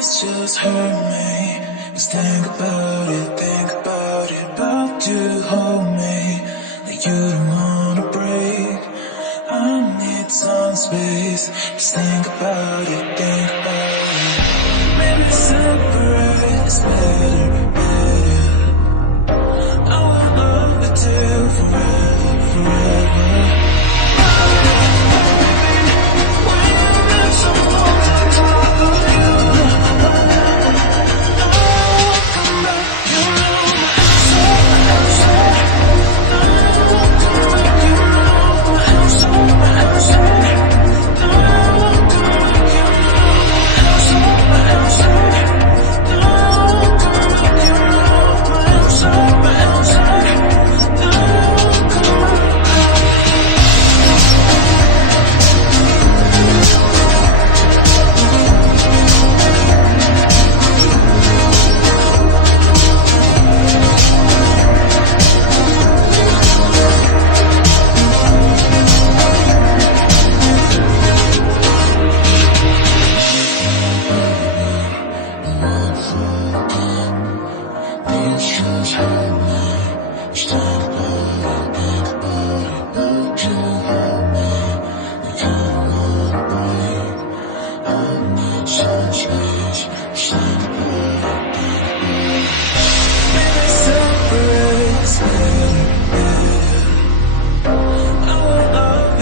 this just hurt me. Just think about it, about you hold me like you don't wanna break. I need some space. Just think about it. Maybe separate is better.